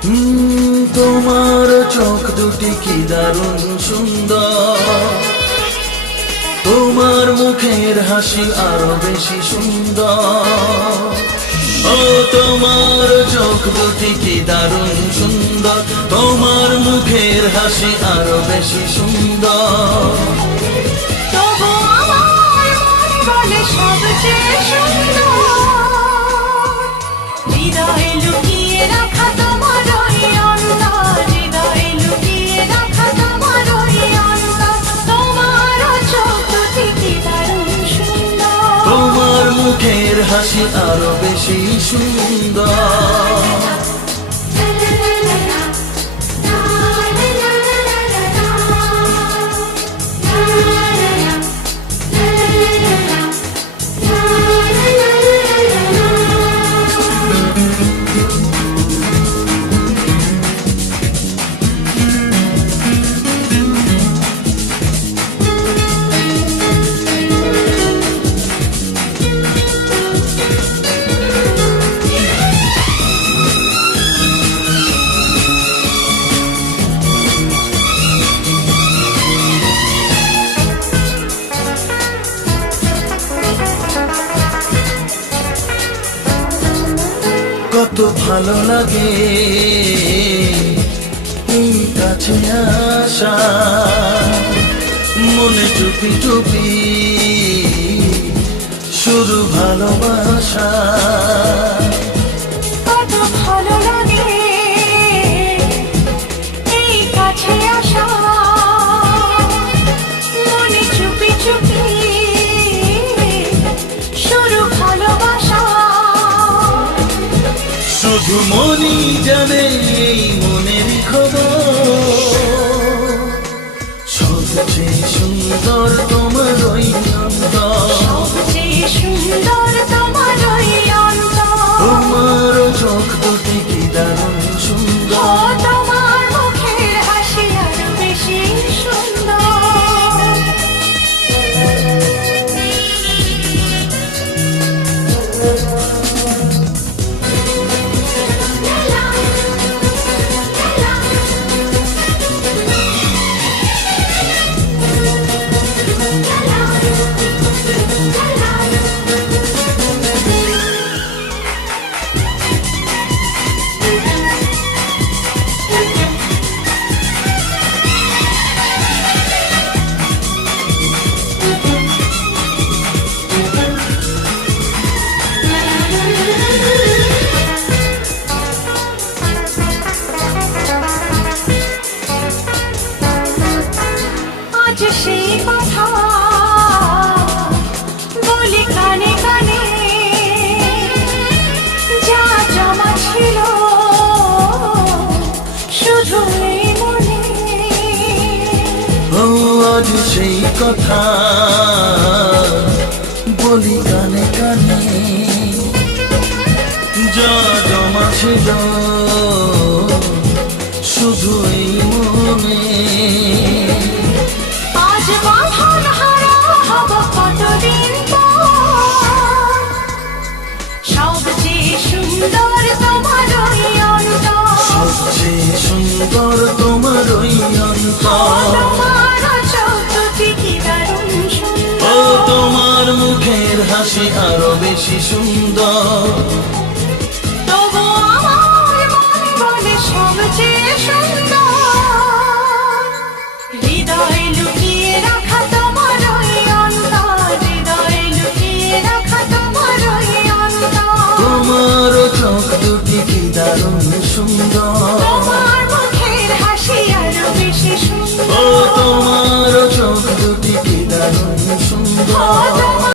তোমার চোখ দুটি কি দারুণ সুন্দর, তোমার মুখের হাসি আরো বেশি সুন্দর। ও তোমার চোখ দুটি কি দারুণ সুন্দর, তোমার মুখের হাসি আরো বেশি সুন্দর। তবু আমার মন বলে সবচেয়ে সুন্দর, হৃদয়ে লুকিয়ে রাখা তোমার ওই অন্তর, হৃদয়ে লুকিয়ে রাখা তোমার ওই অন্তর। তোমার চোখ দুটি কি দারুণ সুন্দর, তোমার মুখের হাসি আরো বেশি সুন্দর। কত ভালো লাগে এই কাছে আসা, মনে চুপি চুপি শুরু ভালোবাসা। কত ভালো লাগে এই কাছে আসা, মনে চুপি চুপি শুরু ভালোবাসা। শুধু মনই জানে এই মনের খবর, সবচেয়ে সুন্দর তোমার ওই অন্তর, সবচেয়ে সুন্দর তোমার ওই অন্তর। তোমার চোখ দুটি কি দারুণ ও সুন্দর, তোমার মুখের হাসি আরো বেশি সুন্দর। আজ সেই কথা বলি কানে কানে, যা জমা ছিল শুধু এই মনে। ও আজ সেই কথা বলি কানে কানে, যা জমা ছিল শুধু এই মনে। আজ বাঁধন হারা হব কতদিন পর, সবচেয়ে সুন্দর তোমার ওই অন্তর, সবচেয়ে সুন্দর তোমার ওই অন্তর। তোমার চোখ দুটি কি দারুণ ও সুন্দর। তোমার মুখের হাসি আরো বেশি সুন্দর, তবু আমার মন বলে সবচেয়ে সুন্দর, হৃদয়ে লুকিয়ে রাখা তোমার ওই অন্তর, হৃদয়ে লুকিয়ে রাখা তোমার ওই অন্তর। তোমার চোখ দুটি কি দারুণ সুন্দর।